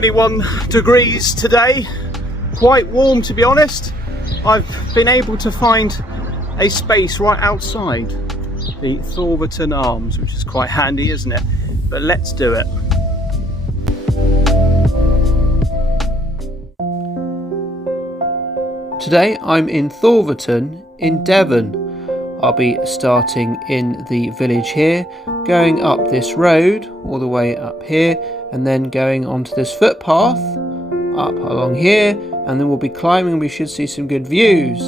21 degrees today, quite warm to be honest. I've been able to find a space right outside the Thorverton Arms, which is quite handy, isn't it? But let's do it. Today I'm in Thorverton in Devon. I'll be starting in the village here, going up this road all the way up here, and then going onto this footpath up along here, and then we'll be climbing. We should see some good views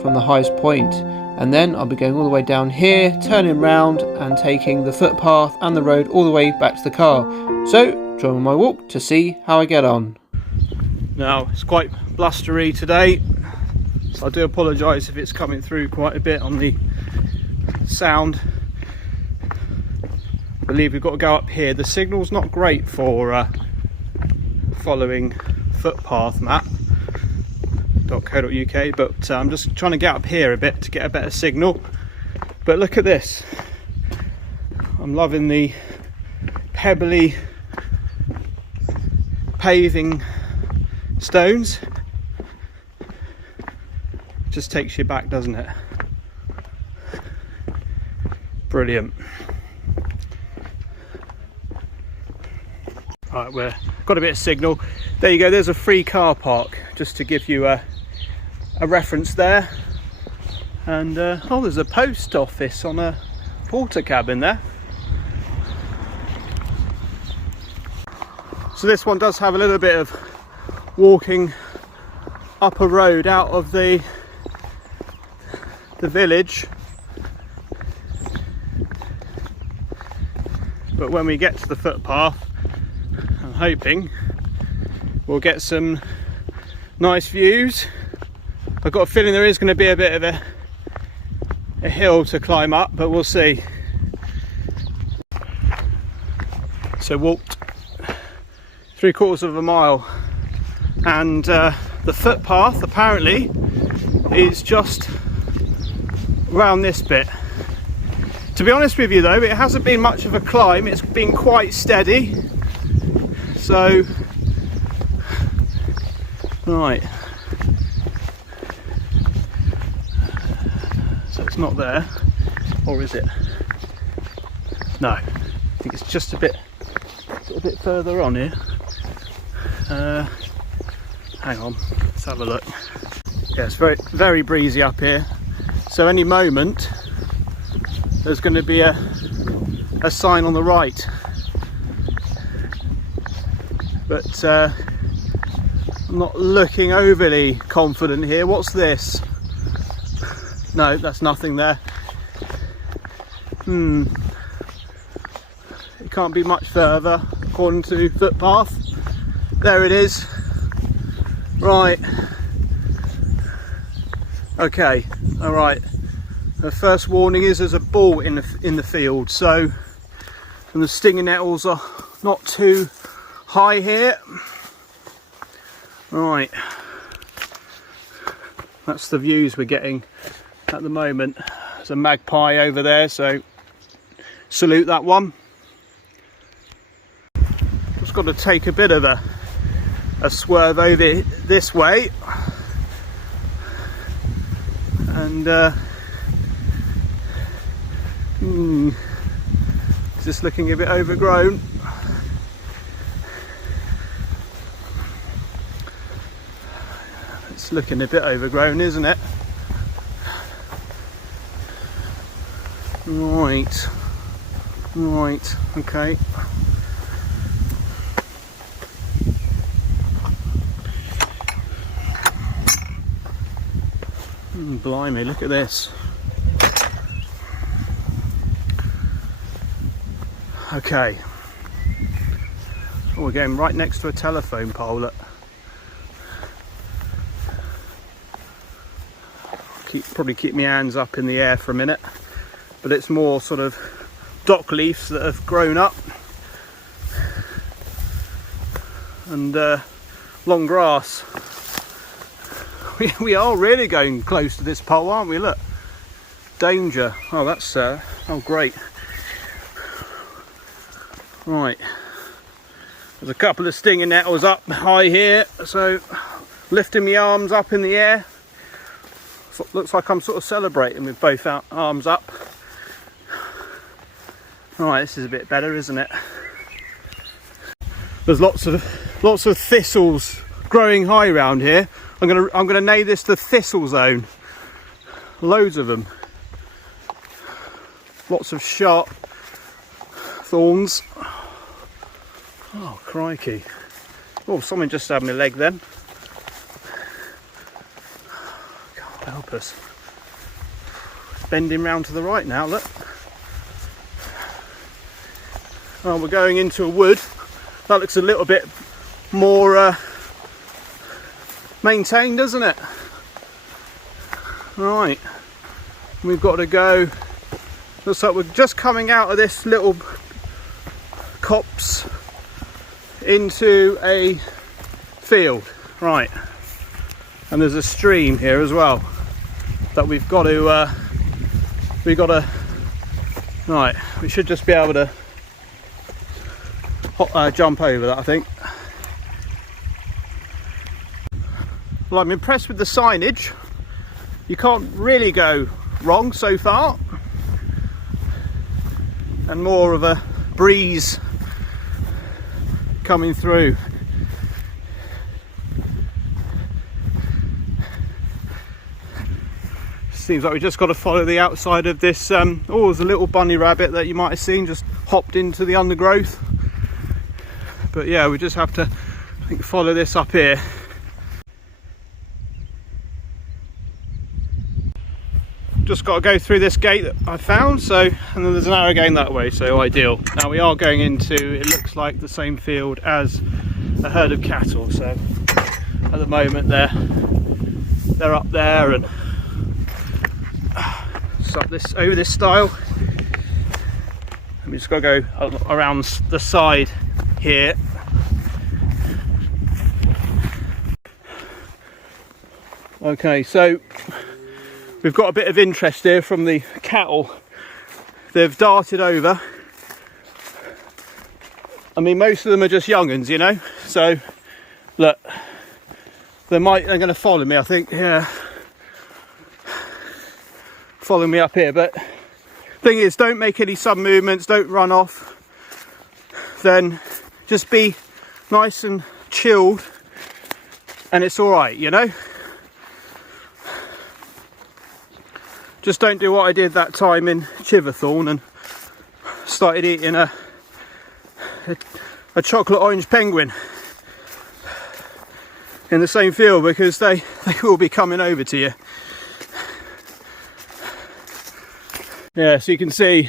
from the highest point, and then I'll be going all the way down here, turning round and taking the footpath and the road all the way back to the car. So join my walk to see how I get on. Now it's quite blustery today, so I do apologise if it's coming through quite a bit on the sound. I believe we've got to go up here. The signal's not great for following footpath map.co.uk, but I'm just trying to get up here a bit to get a better signal. But look at this, I'm loving the pebbly paving stones. Just takes you back, doesn't it? Brilliant. Right, we've got a bit of signal. There you go, there's a free car park, just to give you a reference there. And oh, there's a post office on a porter cabin there. So this one does have a little bit of walking up a road out of the village, but when we get to the footpath, I'm hoping we'll get some nice views. I've got a feeling there is going to be a bit of a hill to climb up, but we'll see. So walked 3/4 of a mile, and the footpath apparently is just around this bit. To be honest with you though, it hasn't been much of a climb, it's been quite steady. So, right, so it's not there, or is it? No, I think it's just a bit further on here. Hang on, let's have a look. Yeah, it's very breezy up here, so any moment there's going to be a sign on the right, but I'm not looking overly confident here. What's this? No, that's nothing there. It can't be much further according to footpath. There it is. Right, okay, all right. The first warning is there's a bull in the field, so and the stinging nettles are not too high here. Right, that's the views we're getting at the moment. There's a magpie over there, so salute that one. Just got to take a bit of a swerve over this way, and it's just looking a bit overgrown. It's looking a bit overgrown, isn't it? Right, okay. Blimey, look at this. Okay. Oh, we're going right next to a telephone pole. Look. Probably keep my hands up in the air for a minute, but it's more sort of dock leaves that have grown up, and long grass. We are really going close to this pole, aren't we? Look, danger. Oh, that's oh great. Right, There's a couple of stinging nettles up high here, so lifting my arms up in the air. So it looks like I'm sort of celebrating with both arms up. Right, this is a bit better, isn't it? There's lots of thistles growing high around here. I'm gonna name this the thistle zone. Loads of them. Lots of sharp thorns. Oh, crikey. Oh, someone just had my leg then. God help us. It's bending round to the right now, look. Oh, we're going into a wood. That looks a little bit more maintained, doesn't it? Right. We've got to go. Looks like we're just coming out of this little copse into a field. Right. And there's a stream here as well that we've got to right, we should just be able to jump over that, I think. Well, I'm impressed with the signage. You can't really go wrong so far. And more of a breeze coming through. Seems like we just got to follow the outside of this. Oh, there's a little bunny rabbit that you might have seen just hopped into the undergrowth. But yeah, we just have to, I think, follow this up here. Just got to go through this gate that I found, so, and then there's an arrow going that way, so ideal. Now we are going into, it looks like the same field as a herd of cattle, so at the moment they're up there, and just up this, over this stile. And we just got to go around the side here. Okay, so we've got a bit of interest here from the cattle. They've darted over. I mean, most of them are just young'uns, you know. So look, they're going to follow me, I think. Yeah, follow me up here. But thing is, don't make any sudden movements. Don't run off. Then just be nice and chilled, and it's all right, you know. Just don't do what I did that time in Chiverthorne and started eating a chocolate orange penguin in the same field, because they will be coming over to you. Yeah, so you can see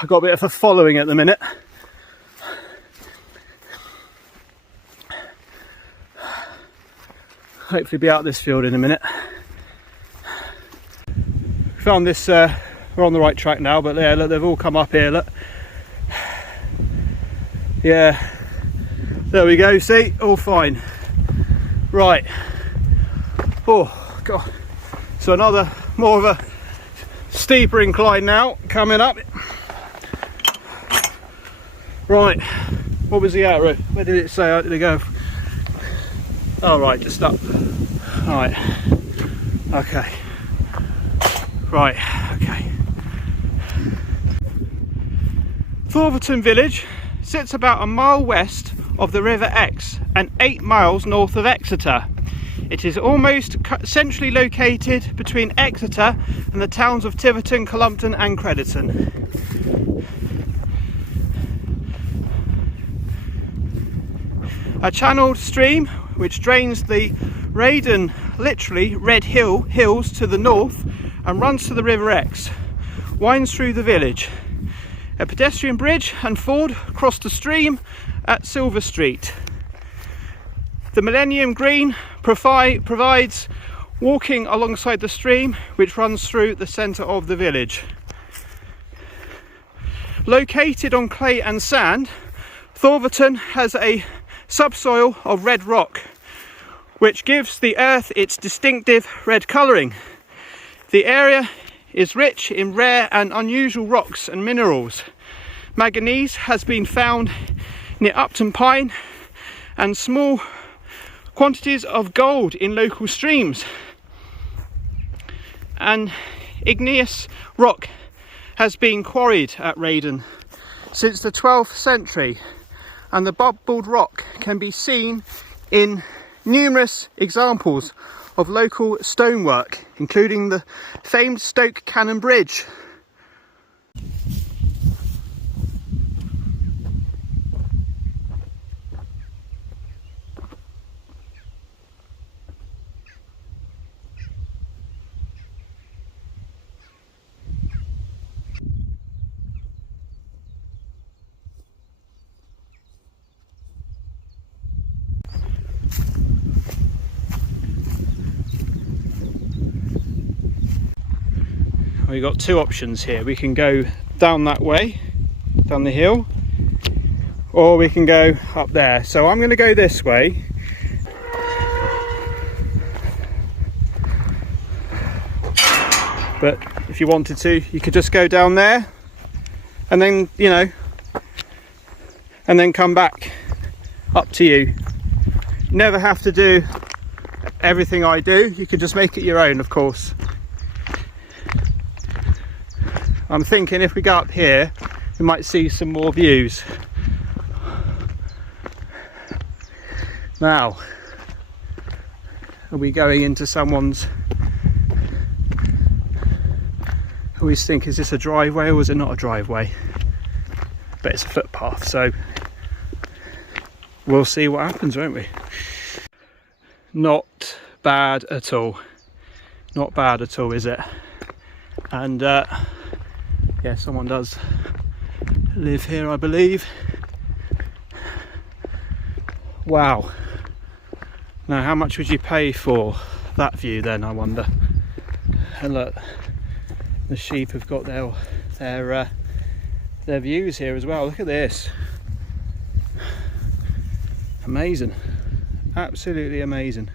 I've got a bit of a following at the minute. Hopefully be out of this field in a minute. Found this, we're on the right track now, but yeah, look, they've all come up here, look. Yeah, there we go, see, all fine. Right, oh god, so another, more of a steeper incline now, coming up. Right, what was the arrow? Where did it say? How did it go? Oh right, just up. Right, okay. Right, okay. Thorverton village sits about a mile west of the River Exe and 8 miles north of Exeter. It is almost centrally located between Exeter and the towns of Tiverton, Cullompton and Crediton. A channeled stream which drains the Raddon, literally Red Hills to the north and runs to the River Exe, winds through the village. A pedestrian bridge and ford cross the stream at Silver Street. The Millennium Green provides walking alongside the stream, which runs through the centre of the village. Located on clay and sand, Thorverton has a subsoil of red rock, which gives the earth its distinctive red colouring. The area is rich in rare and unusual rocks and minerals, Manganese has been found near Upton Pine, and small quantities of gold in local streams. And igneous rock has been quarried at Raddon since the 12th century, and the bubbled rock can be seen in numerous examples of local stonework, including the famed Stoke Cannon Bridge. We've got two options here. We can go down that way, down the hill, or we can go up there. So I'm going to go this way. But if you wanted to, you could just go down there and then, you know, and then come back. Up to you. Never have to do everything I do. You can just make it your own, of course. I'm thinking if we go up here, we might see some more views. Now, are we going into someone's... I always think, is this a driveway or is it not a driveway? But it's a footpath, so we'll see what happens, won't we? Not bad at all. Not bad at all, is it? And yeah, someone does live here, I believe. Wow. Now, how much would you pay for that view then, I wonder? And look, the sheep have got their views here as well. Look at this. Amazing. Absolutely amazing.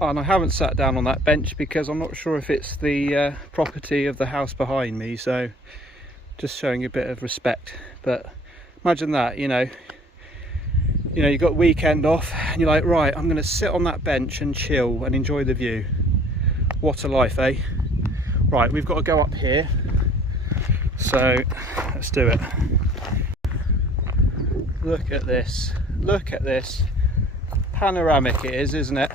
Oh, and I haven't sat down on that bench because I'm not sure if it's the property of the house behind me, so just showing a bit of respect. But imagine that, you know, you've got weekend off and you're like, right, I'm going to sit on that bench and chill and enjoy the view. What a life, eh? Right, we've got to go up here, so let's do it. Look at this. Look at this. Panoramic it is, isn't it?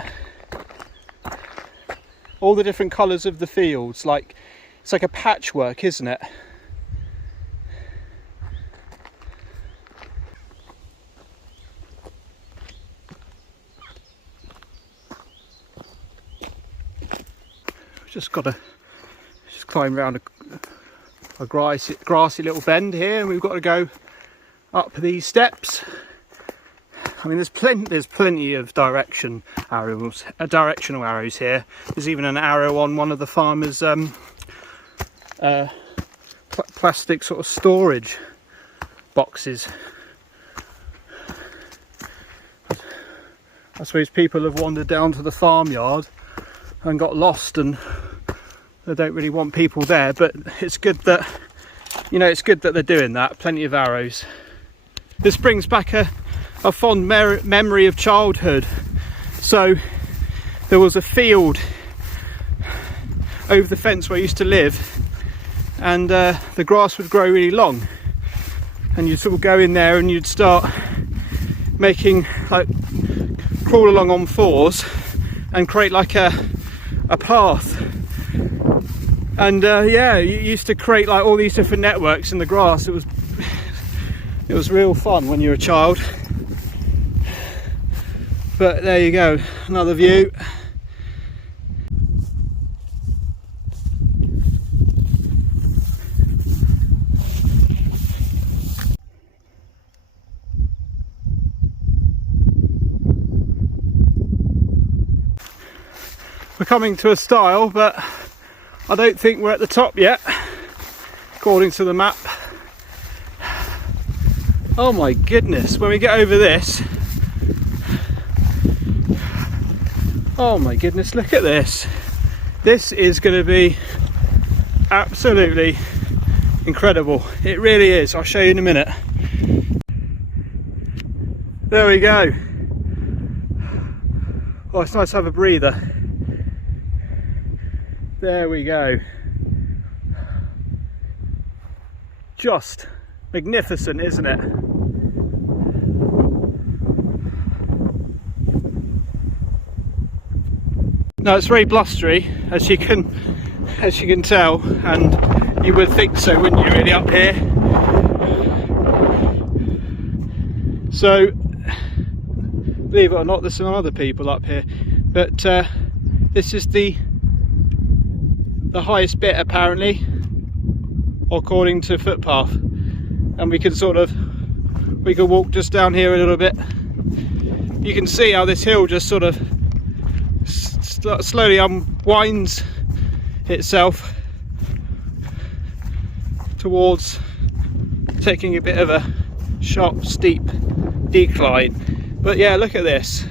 All the different colours of the fields, like it's like a patchwork, isn't it? Just got to climb around a grassy little bend here, and we've got to go up these steps. I mean, there's plenty of directional arrows here. There's even an arrow on one of the farmers' plastic sort of storage boxes. I suppose people have wandered down to the farmyard and got lost, and they don't really want people there. But it's good that, you know, it's good that they're doing that. Plenty of arrows. This brings back a fond memory of childhood. So there was a field over the fence where I used to live, and the grass would grow really long, and you'd sort of go in there and you'd start making, like, crawl along on fours and create like a path. And yeah, you used to create like all these different networks in the grass. It was real fun when you were a child. But there you go, another view. We're coming to a stile, but I don't think we're at the top yet, according to the map. Oh my goodness, when we get over this, oh my goodness, look at this. This is going to be absolutely incredible. It really is. I'll show you in a minute. There we go. Oh, it's nice to have a breather. There we go. Just magnificent, isn't it? Now it's very blustery, as you can tell, and you would think so, wouldn't you, really, up here? So, believe it or not, there's some other people up here, but this is the highest bit, apparently, according to footpath, and we can walk just down here a little bit. You can see how this hill just sort of slowly unwinds itself towards taking a bit of a sharp, steep decline. But yeah, look at this.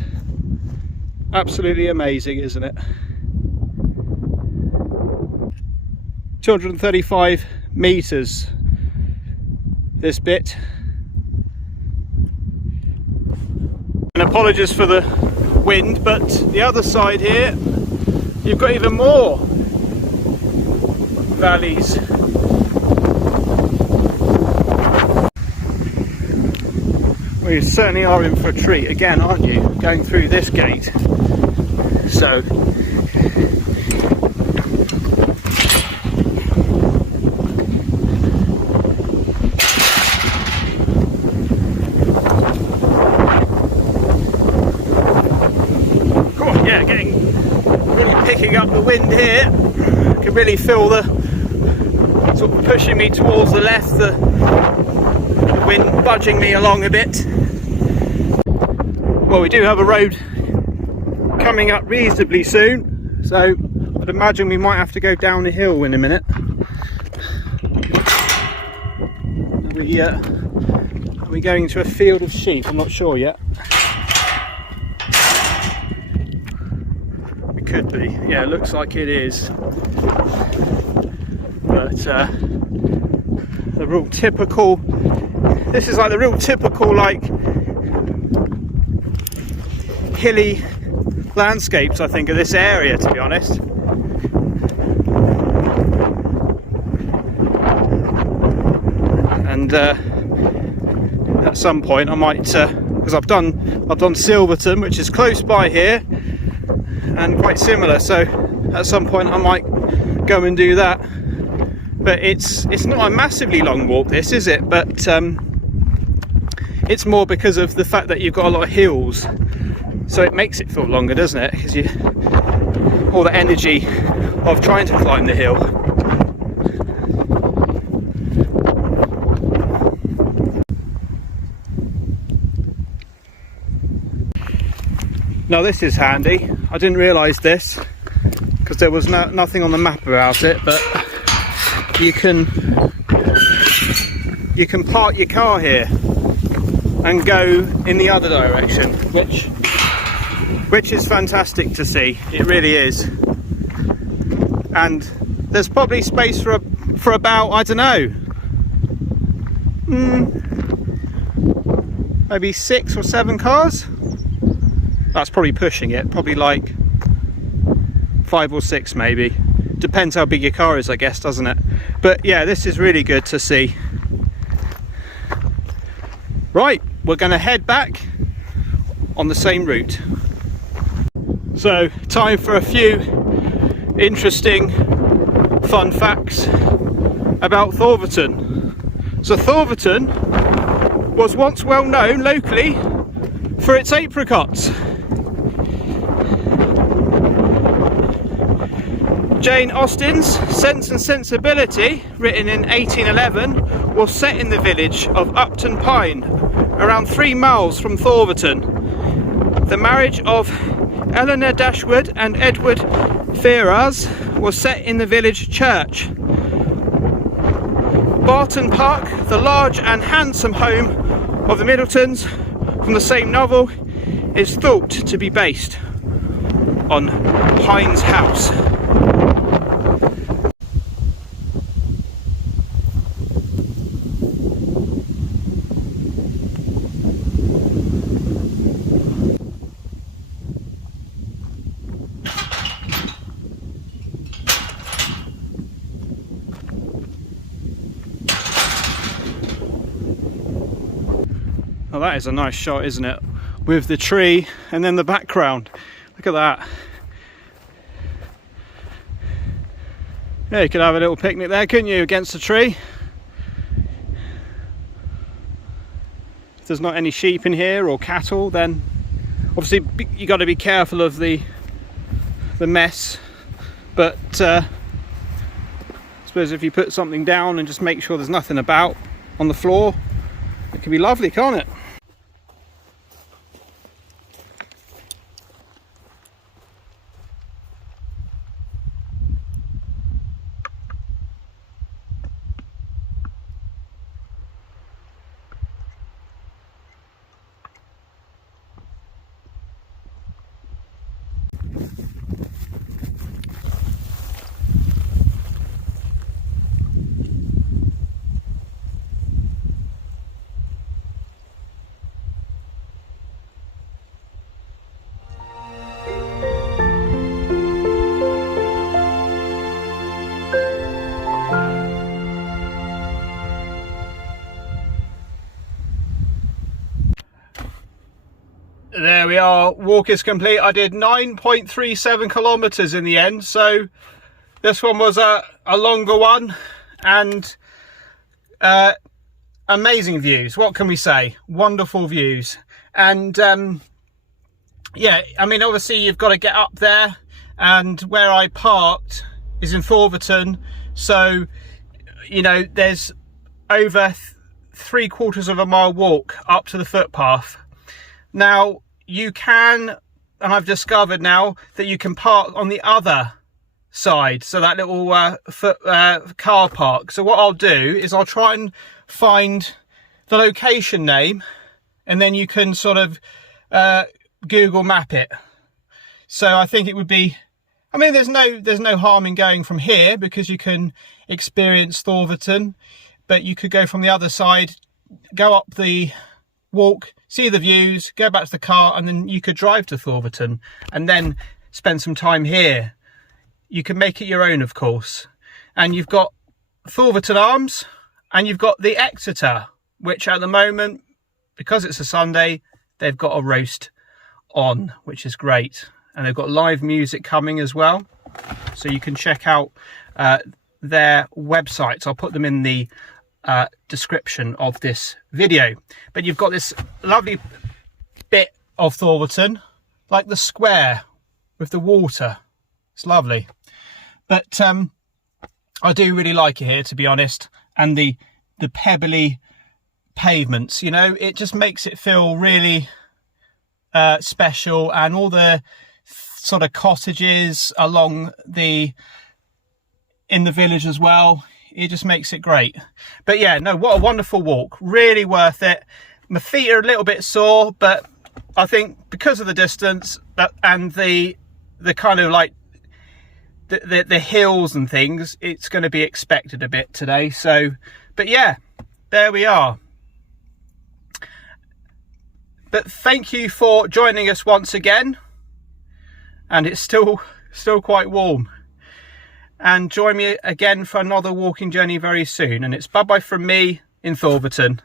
Absolutely amazing, isn't it? 235 meters, this bit. And apologies for the wind, but the other side here, you've got even more valleys. We certainly are in for a treat again, aren't you, going through this gate? So picking up the wind here, I can really feel the sort of pushing me towards the left, the wind budging me along a bit. Well, we do have a road coming up reasonably soon, so I'd imagine we might have to go down the hill in a minute. Are we going to a field of sheep? I'm not sure yet. Could be, yeah, it looks like it is, but the real typical, this is like the real typical, like, hilly landscapes, I think, of this area, to be honest. And at some point I might, because I've done Silverton, which is close by here and quite similar, so at some point I might go and do that. But it's not a massively long walk, this, is it? But it's more because of the fact that you've got a lot of hills, so it makes it feel longer, doesn't it? Because all the energy of trying to climb the hill. Now this is handy. I didn't realise this because there was nothing on the map about it, but you can park your car here and go in the other direction, which is fantastic to see. It really is. And there's probably space for about, I don't know, maybe 6 or 7 cars. That's probably pushing it, probably like 5 or 6 maybe. Depends how big your car is, I guess, doesn't it? But yeah, this is really good to see. Right, we're going to head back on the same route. So, time for a few interesting fun facts about Thorverton. So Thorverton was once well known locally for its apricots. Jane Austen's Sense and Sensibility, written in 1811, was set in the village of Upton Pine, around 3 miles from Thorverton. The marriage of Eleanor Dashwood and Edward Ferrars was set in the village church. Barton Park, the large and handsome home of the Middletons from the same novel, is thought to be based on Pine's house. that is a nice shot, isn't it? With the tree and then the background. Look at that. Yeah, you could have a little picnic there, couldn't you, against the tree? If there's not any sheep in here or cattle, then obviously you got to be careful of the mess. But I suppose if you put something down and just make sure there's nothing about on the floor, it can be lovely, can't it? There we are, walk is complete. I did 9.37 kilometers in the end, so this one was a longer one, and amazing views. What can we say? Wonderful views. And yeah, I mean, obviously you've got to get up there, and where I parked is in Thorverton, so you know there's over 3/4 of a mile walk up to the footpath. Now you can, and I've discovered now that you can park on the other side, so that little car park. So what I'll do is I'll try and find the location name, and then you can sort of Google map it. So I think it would be, I mean, there's no harm in going from here because you can experience Thorverton, but you could go from the other side, go up the walk, see the views, go back to the car, and then you could drive to Thorverton and then spend some time here. You can make it your own, of course. And you've got Thorverton Arms and you've got the Exeter, which at the moment, because it's a Sunday, they've got a roast on, which is great. And they've got live music coming as well. So you can check out their websites. I'll put them in the description of this video. But you've got this lovely bit of Thorverton, like the square with the water. It's lovely. But I do really like it here, to be honest, and the pebbly pavements, you know, it just makes it feel really special, and all the sort of cottages along in the village as well. It just makes it great. But yeah, no, what a wonderful walk. Really worth it. My feet are a little bit sore, but I think because of the distance and the kind of like the hills and things, it's going to be expected a bit today. So, but yeah, there we are. But thank you for joining us once again. And it's still quite warm. And join me again for another walking journey very soon. And it's bye-bye from me in Thorverton.